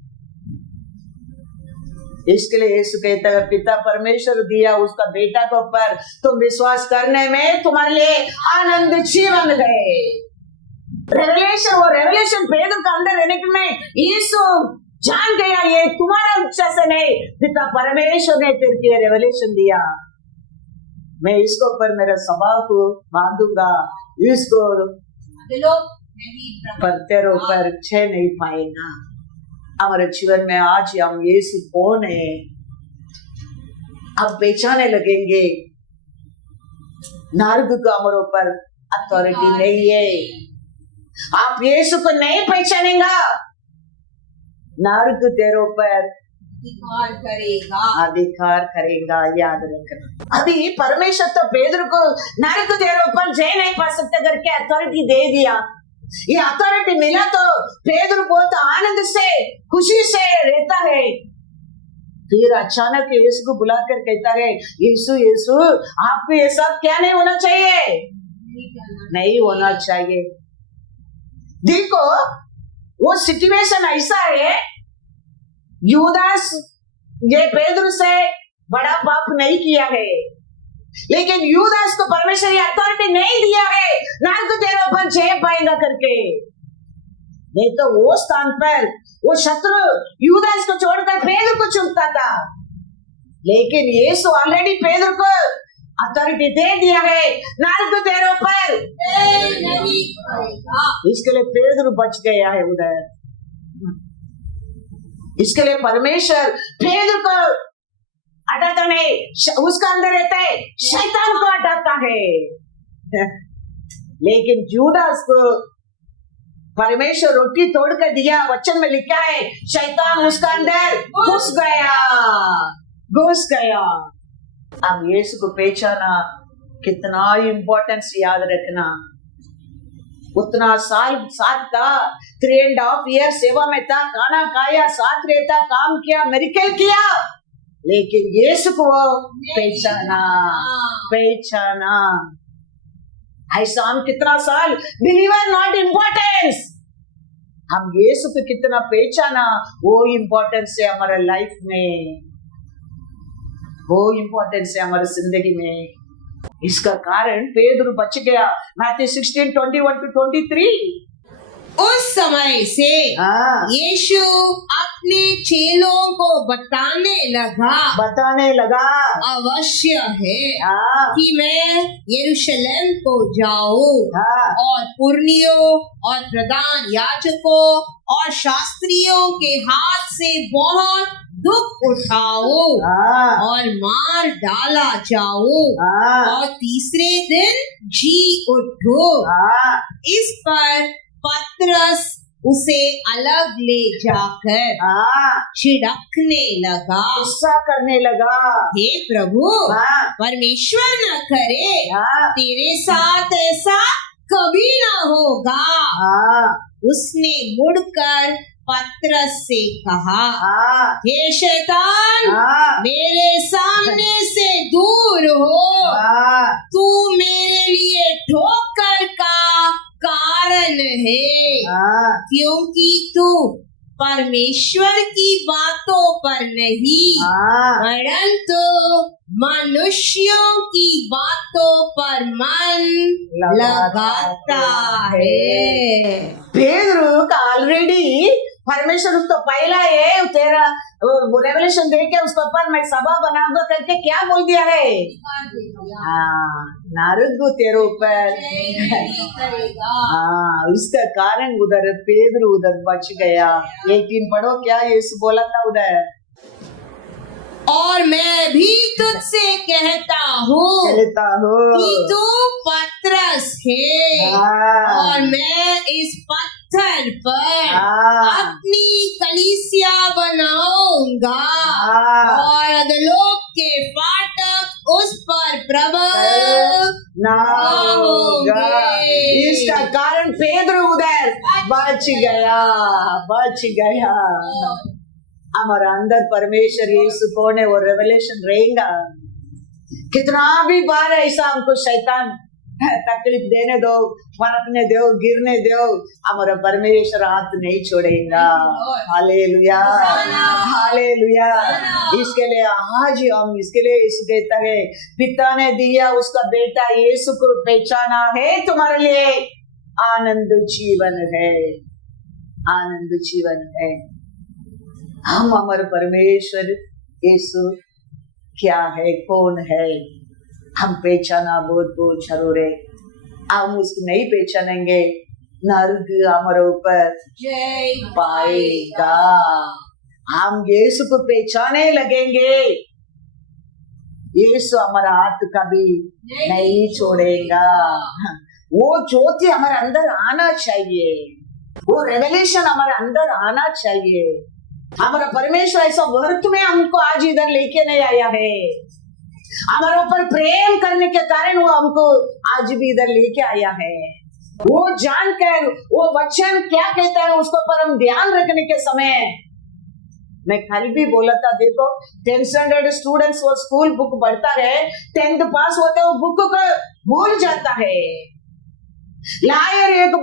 इसके लिए यीशु कहता है पिता परमेश्वर दिया उसका बेटा के ऊपर तुम विश्वास करने में तुम्हारे लिए आनंद जीवन गए। रेवलेशन पेदर का अंदर रहने के में यीशु जान गया ये तुम्हारा इच्छा से नहीं, पिता परमेश्वर ने तेरे लिए रेवलेशन दिया। मैं इसके ऊपर मेरा स्वभाव को बांधूंगा, इसको पर तेरे ऊपर छह नहीं पाएगा। हमारे जीवन में आज हम यीशु कौन है अब पहचाने लगेंगे। नर्क का हमारे ऊपर अथॉरिटी नहीं है। आप यीशु को नहीं पहचानेगा, नर्क तेरे ऊपर अधिकार करेगा, याद रखना। अभी परमेश्वर तो पेदर को नर्क तेरे ऊपर जय नहीं पा सकते करके अथॉरिटी दे दिया। ये अथॉरिटी मिला तो पेदर बहुत आनंद से खुशी से रहता है। फिर अचानक यीशु को बुलाकर कहता है यीशु यीशु आपको ये सब क्या नहीं होना चाहिए, नहीं होना चाहिए। देखो वो सिचुएशन ऐसा है, यूदास ये पेदर से बड़ा पाप नहीं किया है, लेकिन यूदास को परमेश्वर ने अथॉरिटी नहीं दिया है नर्क तेरे ऊपर जय पाएगा करके। नहीं तो वो स्थान पर वो शत्रु यूदास को छोड़कर पेदर को चुनता था, लेकिन यीशु ऑलरेडी पेदर को अथॉरिटी दे दिया है नर्क तेरे ऊपर नहीं पाएगा। इसके लिए पेदर बच गया है उधर। इसके लिए परमेश्वर पेदर को हटाता नहीं, उसका अंदर रहता है, शैतान को हटाता है। लेकिन यूदास को परमेश्वर रोटी तोड़कर दिया, वचन में लिखा है शैतान उसका अंदर घुस गया। अब यीशु को पहचाना कितना इम्पोर्टेंस याद रखना। उतना साल साथ था, 3.5 ईयर सेवा में था, खाना खाया, साथ रहता, काम किया, मेरिकल किया, लेकिन यीशु को पहचाना। ऐसा हम कितना साल बिलीवर नॉट इम्पोर्टेंस, हम यीशु को कितना पहचाना वो इम्पोर्टेंस है हमारे लाइफ में, वो इम्पोर्टेंस है हमारे जिंदगी में। इसका कारण पेदर बच गया। मैथ्यू 16:21-23। उस समय से यीशु अपने चेलों को बताने लगा अवश्य है कि मैं यरूशलेम को जाऊं और पुरनियों और प्रधान याजकों और शास्त्रियों के हाथ से बहुत दुख उठाऊं और मार डाला जाऊं और तीसरे दिन जी उठूं। इस पर पतरस उसे अलग ले जाकर छिड़कने लगा, गुस्सा करने लगा। हे प्रभु, परमेश्वर न करे तेरे साथ ऐसा कभी ना होगा। उसने मुड़कर पतरस से कहा, हे शैतान, मेरे सामने से दूर हो, तू मेरे लिए ठोकर का कारण है, क्योंकि तू परमेश्वर की बातों पर नहीं परंतु मनुष्यों की बातों पर मन लगाता है। पेदरू का ऑलरेडी परमेश्वर उसको पहला है तेरा रेवलेशन देके उसके ऊपर मैं सभा बनाऊंगा करके क्या बोल दिया है, नारुगु तेरे ऊपर। उसका कारण उधर पेदरू उधर बच गया। 18 पढ़ो क्या यीशु बोला था उधर, और मैं भी तुझसे कहता हूँ कि तू पतरस है और मैं इस पत्थर पत्थर पर हाँ। अपनी कलीसिया बनाऊंगा हाँ। और अधोलोक के फाटक उस पर प्रबल ना होगा। इसका कारण पेद्रो उधर बच गया। हमारा अंदर परमेश्वर यीशु कौन है वो रेवलेशन रहेगा। कितना भी बार ऐसा हमको शैतान तकलीफ देने दो, फरकने दो, गिरने दो, हमारा परमेश्वर हाथ नहीं छोड़ेगा। Hallelujah, hallelujah. इसके लिए आज हम इसके लिए यीशु कहता है पिता ने दिया उसका बेटा यीशु को पहचाना है, तुम्हारे लिए आनंद जीवन है, आनंद जीवन है। हम हमारे परमेश्वर यीशु क्या है, कौन है, हम पहचाना बहुत जरूर है। हम उसको नहीं पहचानेंगे नर्क हमारे ऊपर पाएगा। हम यीशु को पहचाने लगेंगे, यीशु हमारा हाथ कभी नहीं छोड़ेगा। वो ज्योति हमारे अंदर आना चाहिए, वो रेवलेशन हमारे अंदर आना चाहिए। हमारा परमेश्वर ऐसा वर्त में हमको आज इधर लेके नहीं आया है, हमारे ऊपर प्रेम करने के कारण वो हमको आज भी इधर लेके आया है। वो जानकर वो वचन क्या कहता है उसको पर हम ध्यान रखने के समय, मैं कल भी बोला था, देखो 10th स्टैंडर्ड स्टूडेंट्स वो स्कूल बुक पढ़ता है, 10th पास होते वो बुक को भूल जाता है। लॉयर एक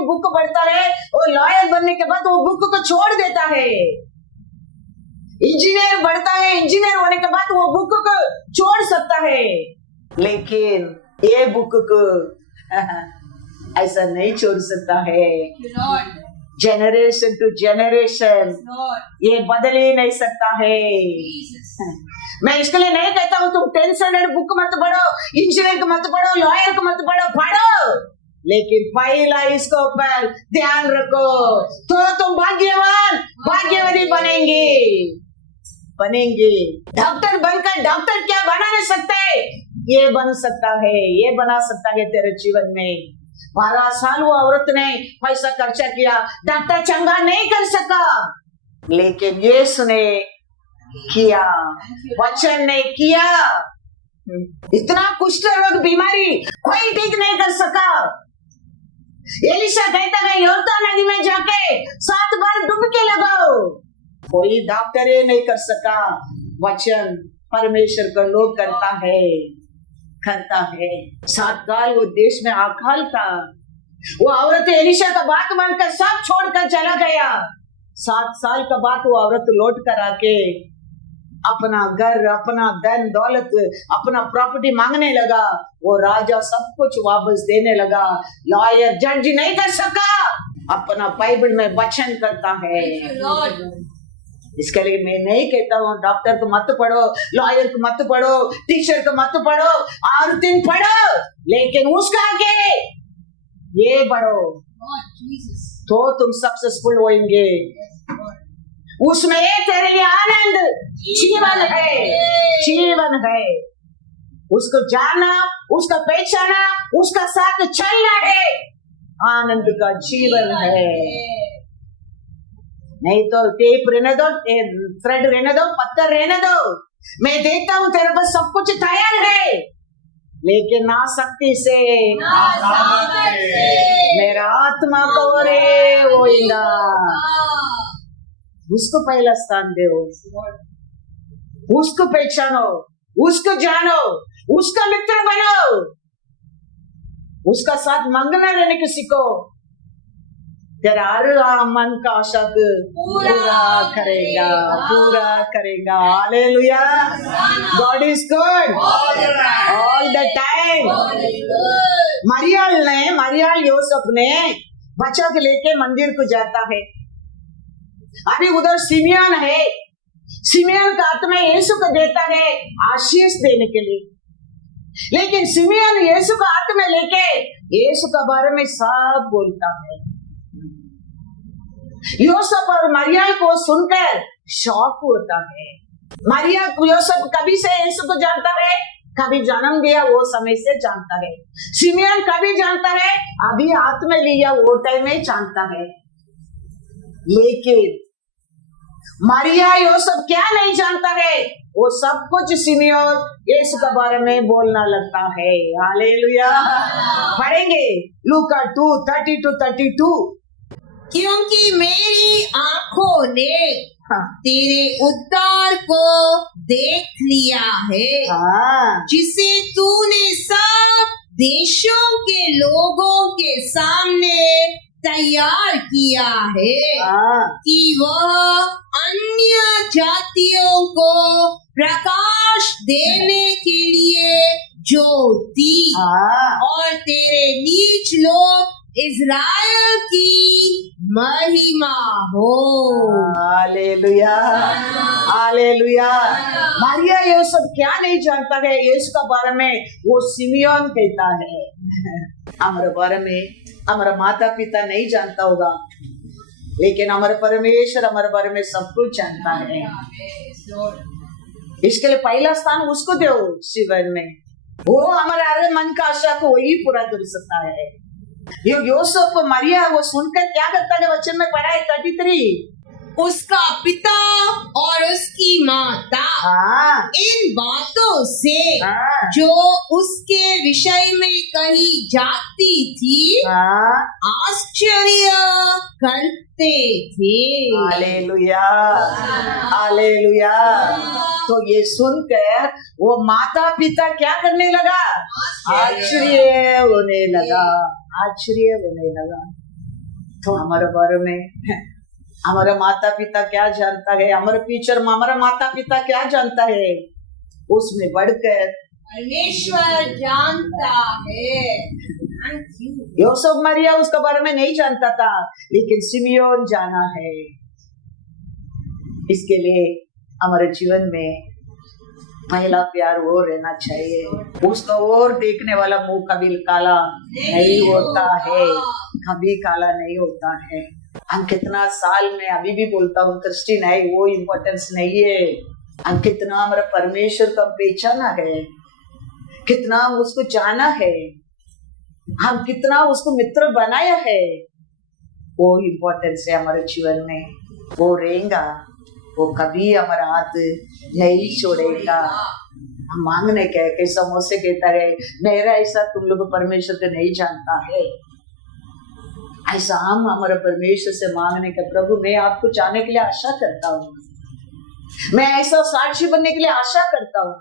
बुक पढ़ता है, वो लॉयर बनने के बाद वो बुक को छोड़ देता है। इंजीनियर बढ़ता है, इंजीनियर होने के बाद वो बुक को छोड़ सकता है, लेकिन ये बुक को ऐसा नहीं छोड़ सकता है। जनरेशन टू जनरेशन ये बदल ही नहीं सकता है। मैं इसके लिए नहीं कहता हूँ तुम 10th स्टैंडर्ड बुक मत पढ़ो, इंजीनियर को मत पढ़ो, लॉयर को मत पढ़ो, लेकिन पहला इसको ऊपर ध्यान रखो तो तुम भाग्यवती बनेंगे। डॉक्टर बनकर डॉक्टर क्या बना नहीं सकते, ये बन सकता है, ये बना सकता है तेरे जीवन में। 12 साल वो औरत ने पैसा खर्चा किया, डॉक्टर चंगा नहीं कर सका, लेकिन यीशु ने किया, वचन ने किया। इतना कुष्ठ रोग बीमारी कोई ठीक नहीं कर सका। एलिशा कहता है यर्दन नदी में जाके 7 बार डुबकी लगाओ, कोई डॉक्टर ये नहीं कर सका। वचन परमेश्वर का लोग करता है। 7 साल वो देश में अकाल था, वो औरत एलिशा का बात मानकर सब छोड़कर चला गया। 7 साल का बाद वो औरत लौट कर आके अपना घर, अपना धन दौलत, अपना प्रॉपर्टी मांगने लगा। वो राजा सब कुछ वापस देने लगा। लॉयर जज नहीं कर सका, अपना बाइबल में वचन करता है। इसके लिए मैं नहीं कहता हूँ डॉक्टर को मत पढ़ो, लॉयर को मत पढ़ो, टीचर को मत पढ़ो, और तुम पढ़ो, लेकिन उसका आगे ये पढ़ो तो तुम सक्सेसफुल होंगे। उसमें तेरे लिए आनंद जीवन है। उसको जाना, उसका पहचाना, उसका साथ चलना है, आनंद का जीवन है। नहीं तो टेप रहने दो, थ्रेड रहने दो, पत्थर रहने दो। मैं देखता हूँ तेरे पास सब कुछ तैयार है, लेकिन ना शक्ति से मेरा आत्मा को रे होइंदा। उसको पहला स्थान दो, उसको पहचानो, उसको जानो, उसका मित्र बनो, उसका साथ मांगना रहने को सीखो। तेरा हर मन का आशा पूरा करेगा। Hallelujah. God is good all the time. मरियाल योसेफ ने बच्चा के लेके मंदिर को जाता है। अभी उधर सिमियन है, सिमियन का हाथ में यीशु को देता है आशीष देने के लिए, लेकिन सिमियन यीशु का हाथ में लेके यीशु के बारे में सब बोलता है। योसेफ और मरियम को सुनकर शौक होता है। मरियम योसेफ कभी से यीशु को जानता है, कभी जन्म दिया वो समय से जानता है। सिमियन कभी जानता है, अभी हाथ में लिया वो टाइम में जानता है। लेकिन मरिया ये सब क्या नहीं जानता है, वो सब कुछ सिमियोन यीशु के बारे में बोलना लगता है। हालेलुया। पढ़ेंगे लूका 2:30-32। क्योंकि मेरी आंखों ने तेरे उद्धार को देख लिया है, जिसे तूने सब देशों के लोगों के सामने तैयार किया है, कि वह अन्य जातियों को प्रकाश देने के लिए ज्योति और तेरे नीच लोग इज़राइल की महिमा हो। Hallelujah, hallelujah. मरिया ये सब क्या नहीं जानता है यीशु के बारे में, वो सिमियोन कहता है। हमारे बारे में हमारा माता पिता नहीं जानता होगा, लेकिन हमारे परमेश्वर हमारे बारे में सब कुछ जानता है। इसके लिए पहला स्थान उसको दो जीवन में, वो हमारे हर मन का आशा को वही पूरा कर सकता है। यूसुफ मरिया वो सुनकर क्या करता है, वचन में पढ़ा है 33, उसका पिता और उसकी माता इन बातों से जो उसके विषय में कही जाती थी आश्चर्य करते थे। Hallelujah, hallelujah. तो ये सुनकर वो माता पिता क्या करने लगा, आश्चर्य होने लगा, आश्चर्य होने लगा। तो हमारे बारे में हमारा माता पिता क्या जानता है, हमारे फ्यूचर में हमारा माता पिता क्या जानता है, उसमें बढ़कर परमेश्वर जानता है। यूसुफ मरिया उसके बारे में नहीं जानता था, लेकिन सिमियोन जाना है। इसके लिए हमारे जीवन में पहला प्यार वो रहना चाहिए, उसका और देखने वाला मुंह कभी काला नहीं होता है, कभी काला नहीं होता है। हम कितना साल में अभी भी बोलता हूँ दृष्टि नहीं, वो इम्पोर्टेंस नहीं है। हम कितना हमारा परमेश्वर का पहचाना है, कितना हम उसको जाना है, हम कितना उसको मित्र बनाया है, वो इम्पोर्टेंस है हमारे जीवन में। वो रहेगा, वो कभी हमारा हाथ नहीं छोड़ेगा। हम मांगने के कैसा मुझसे कहता है, मेरा ऐसा तुम लोग परमेश्वर को नहीं जानता है, ऐसा हम हमारे परमेश्वर से मांगने का, प्रभु मैं आपको जाने के लिए आशा करता हूँ, मैं ऐसा साक्षी बनने के लिए आशा करता हूँ।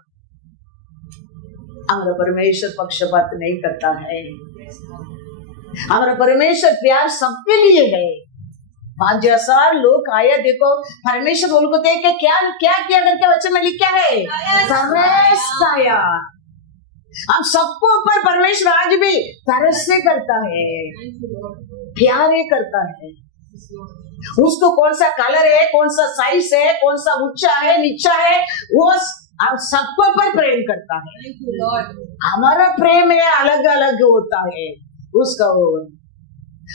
हमारा परमेश्वर पक्षपात नहीं करता है, हमारा परमेश्वर प्यार सबके लिए है। 5,000 लोग आया, देखो परमेश्वर उनको देख के क्या क्या किया करके वचन में लिखा है, तरस खाया। हम सबको ऊपर परमेश्वर आज भी तरस से करता है, प्यार करता है। उसको कौन सा कलर है, कौन सा साइज है, कौन सा ऊंचा है नीचा है, वो हम सबको पर प्रेम करता है। हमारा प्रेम है अलग अलग होता है, उसका वो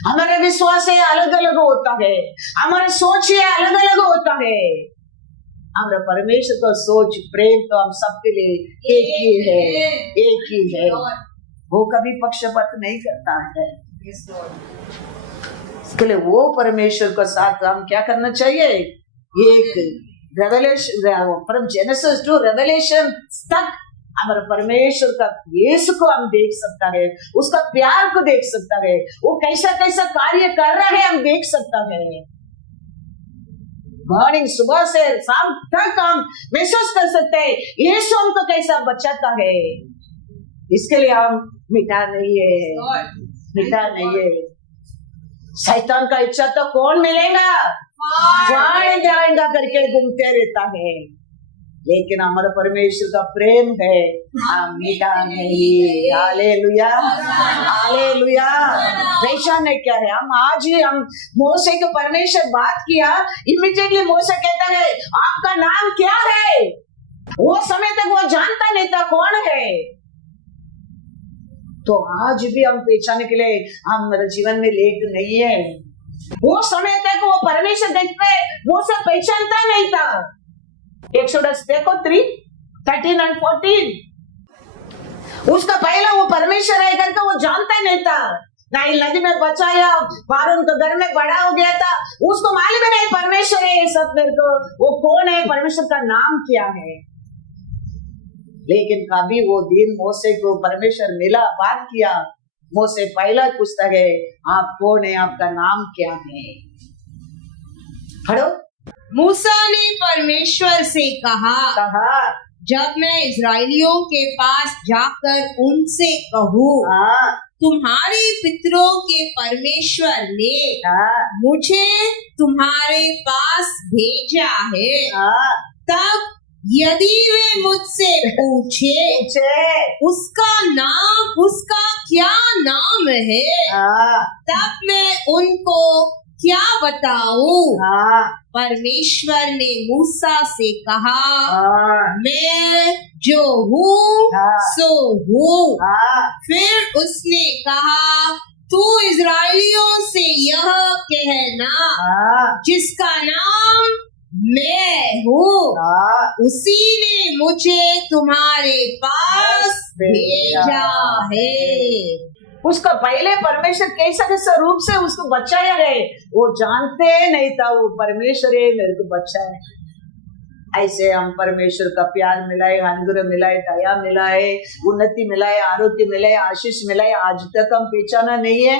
हमारा विश्वास है अलग अलग होता है, हमारा सोच है अलग अलग होता है। हमारा परमेश्वर का सोच प्रेम तो हम सबके लिए एक ही है, एक ही है। वो कभी पक्षपात नहीं करता है। इसके लिए वो परमेश्वर के साथ हम क्या करना चाहिए, एक revelation from Genesis to Revelation तक हमारे परमेश्वर का यीशु को हम देख सकता है, उसका प्यार को देख सकता है, वो कैसा कैसा कार्य कर रहा है हम देख सकता है। मॉर्निंग सुबह से शाम तक हम महसूस कर सकते हैं यीशु हमको कैसा बचाता है। इसके लिए हम मिटा नहीं है, मिटा नहीं है। शैतान का इच्छा तो कौन मिलेगा, जाएगा करके घूमते रहता है, लेकिन हमारा परमेश्वर का प्रेम है, हम मिटा नहीं। Hallelujah, hallelujah. पहचाने क्या है, हम आज ही हम मोसे के परमेश्वर बात किया, इमीडिएटली मोसे कहता है आपका नाम क्या है। वो समय तक वो जानता नहीं था कौन है। तो आज भी हम पहचानने के लिए हमारे जीवन में लेट नहीं है। वो समय तक वो परमेश्वर देखते वो सब पहचानता नहीं था। एक्सोडस देखो 3:13 और 14। उसका पहला वो परमेश्वर है करके वो जानता नहीं था। नाइल नदी में बचाया, फारून तो घर में बड़ा हो गया था, उसको मालूम नहीं परमेश्वर है ये सब मेरे को, वो कौन है, परमेश्वर का नाम क्या है। लेकिन कभी वो दिन मोसे को परमेश्वर मिला, बात किया, मोसे पहला पूछता है आप कौन है, आपका नाम क्या है। पढ़ो। मूसा ने परमेश्वर से कहा, जब मैं इस्राएलियों के पास जाकर उनसे कहूँ तुम्हारे पितरों के परमेश्वर ने मुझे तुम्हारे पास भेजा है, तब यदि वे मुझसे पूछे उसका क्या नाम है, तब मैं उनको क्या बताऊं। परमेश्वर ने मूसा से कहा, मैं जो हूँ सो हूँ। फिर उसने कहा, तू इस्राएलियों से यह कहना, जिसका नाम मैं हूँ उसी ने मुझे तुम्हारे पास भेजा है। उसका पहले परमेश्वर कैसा रूप से उसको बचाया गए, वो जानते नहीं था वो परमेश्वर है मेरे को बचाए। ऐसे हम परमेश्वर का प्यार मिलाए, अनुग्रह मिलाए, दया मिलाए, उन्नति मिलाए, आरोग्य मिलाए, आशीष मिलाए, आज तक हम पहचाना नहीं है।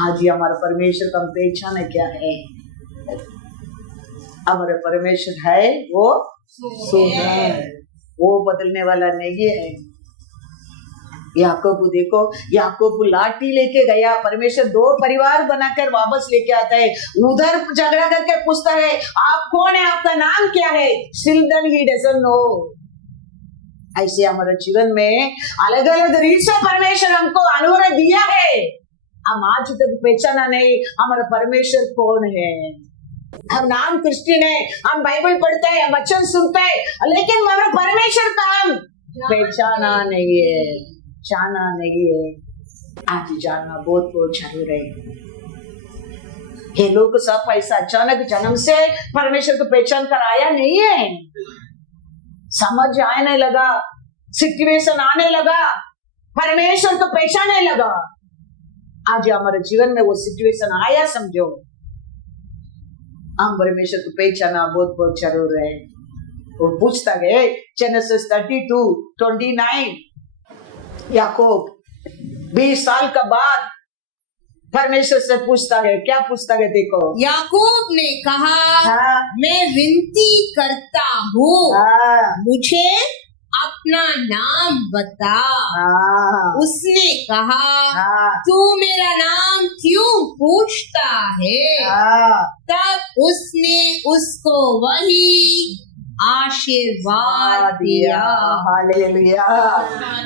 आज ही हमारा परमेश्वर का पहचान क्या है। हमारा परमेश्वर है वो सुंदर, वो बदलने वाला नहीं है। याकूब देखो, याकूब लाठी लेके गया, परमेश्वर 2 परिवार बनाकर वापस लेके आता है, उधर झगड़ा करके पूछता है आप कौन है, आपका नाम क्या है। Still then he doesn't know। ऐसे हमारे जीवन में अलग अलग रीत से परमेश्वर हमको अनुग्रह दिया है, हम आज तक पहचाना नहीं हमारा परमेश्वर कौन है। हम नाम क्रिश्चियन है, हम बाइबल पढ़ते हैं, वचन सुनते हैं, लेकिन हमारा परमेश्वर का हम पहचाना नहीं है, जाना नहीं है। आज जानना बहुत बहुत जरूर है। ये लोग सब ऐसा अचानक जन्म से परमेश्वर को पहचान कर आया नहीं है, समझ आने लगा, सिचुएशन आने लगा, परमेश्वर को पहचानने लगा। आज हमारे जीवन में वो सिचुएशन आया, समझो हम परमेश्वर को पहचाना बहुत बहुत जरूर है। वो पूछता है जेनेसिस 32:29, याकूब 20 साल का बाद परमेश्वर से पूछता है, क्या पूछता है देखो। याकूब ने कहा, मैं विनती करता हूँ, मुझे अपना नाम बता। उसने कहा, तू मेरा नाम क्यों पूछता है। तब उसने उसको वही आशीर्वाद दिया। Hallelujah,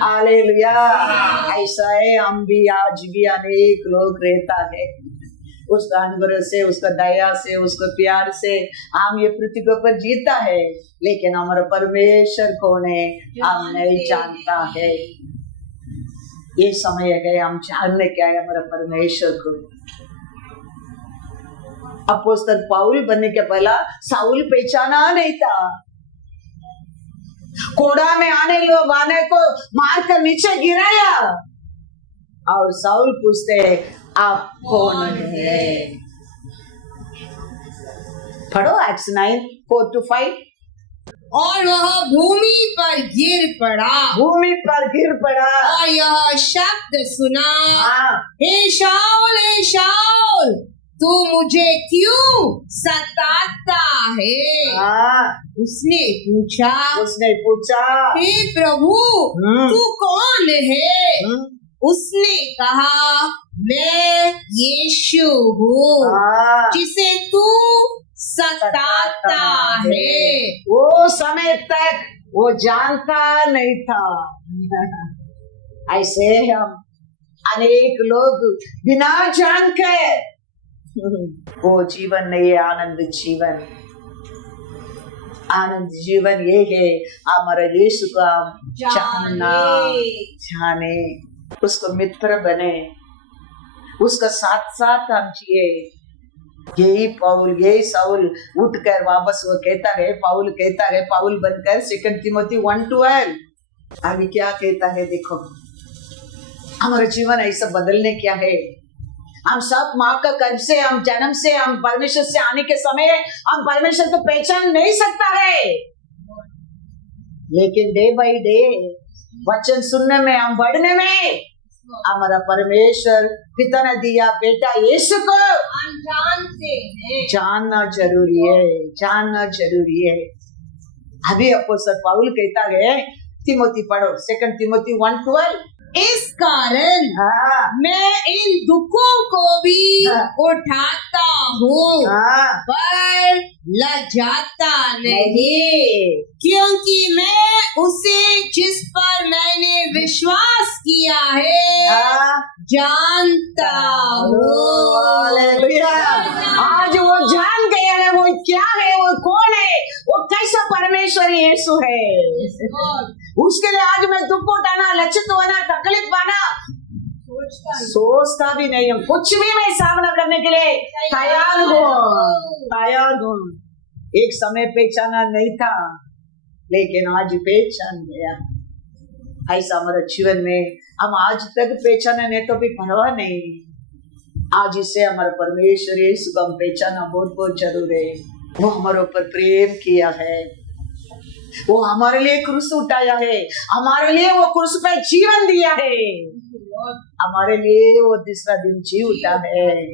hallelujah. ऐसा है, हम भी आज भी अनेक लोग रहता है, उसका अनुग्रह से, उसका दया से, उसका प्यार से हम ये पृथ्वी के ऊपर जीता है, लेकिन हमारा परमेश्वर कौन है हम नहीं जानता है। ये समय है हम जानने क्या है हमारा परमेश्वर को। अपोस्तल पाउल बनने के पहला साउल पहचाना नहीं था, कोड़ा में आने को मार कर नीचे गिराया, और साउल पूछते आप कौन है। पढ़ो एक्ट्स 9:4-5। और वह भूमि पर गिर पड़ा, भूमि पर गिर पड़ा, और यह शब्द सुना, हे शाऊल, हे शाऊल, तू मुझे क्यों सताता है। उसने पूछा, हे प्रभु, तू कौन है। उसने कहा, मैं यीशु हूँ, जिसे तू सताता है। वो समय तक वो जानता नहीं था। ऐसे हम अनेक लोग बिना जान के वो जीवन नहीं है, आनंद जीवन। आनंद जीवन ये है हमारा यीशु का जानना, जाने, उसको मित्र बने, उसका साथ साथ हम जिए। यही साउल उठकर वापस वो कहता है, पाउल कहता है, पाउल बनकर 2 तिमोथी 1:12 अभी क्या कहता है देखो, हमारा जीवन ऐसा बदलने क्या है। हम सब माँ का गर्भ से, हम जन्म से, हम परमेश्वर से आने के समय हम परमेश्वर को पहचान नहीं सकता है, लेकिन डे बाय डे वचन सुनने में, हम बढ़ने में, हमारा परमेश्वर पिता ने दिया बेटा यीशु को हम जानते हैं। जानना जरूरी है, जानना जरूरी है। अभी अपोस्तल पौल कहता है, तिमोथी पढ़ो, 2 तिमोथी 1:12। इस कारण हाँ मैं इन दुखों को भी हाँ। उठाता हूँ, हाँ पर लजाता नहीं, क्योंकि मैं उसे जिस पर मैंने विश्वास किया है हाँ जानता हूँ। हालेलुया। आज वो जान गया है वो क्या है, वो कौन है, वो कैसा परमेश्वर यीशु है। उसके लिए आज मैं दुख उठाना, लक्षित होना, तकलीफ पाना सोचता भी नहीं हूँ। कुछ भी मैं सामना करने के लिए तैयार हूँ। एक समय पहचाना नहीं था, लेकिन आज पहचान गया। ऐसा हमारे जीवन में हम आज तक पहचाना नहीं तो भी परवाह नहीं, आज इसे हमारा परमेश्वर यीशु को हम पहचाना बहुत बहुत जरूरी है। वो हमारे ऊपर प्रेम किया है, वो हमारे लिए क्रूस उठाया है, हमारे लिए वो क्रूस पे जीवन दिया है, हमारे लिए वो तीसरा दिन जी उठा है।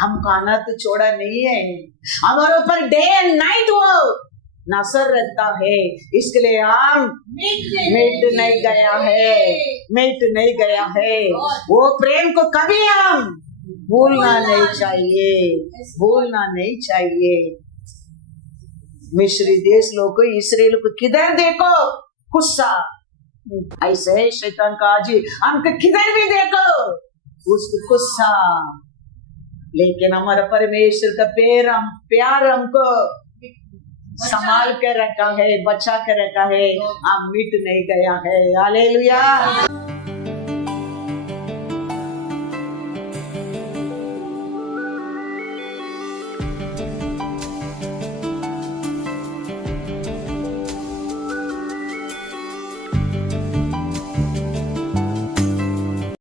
हम खाना तो छोड़ा नहीं है, हमारे ऊपर डे एंड नाइट वो नजर रहता है। इसके लिए हम मिट नहीं गया है। वो प्रेम को कभी हम भूलना नहीं चाहिए। मिस्री देश लोग को, इसराइल को किधर देखो गुस्सा, ऐसे शैतान का आज हमको किधर भी देखो उसको गुस्सा, लेकिन हमारा परमेश्वर का प्यार हमको संभाल के रखा है, बचा के रखा है, हम मिट नहीं गया है। हालेलुया।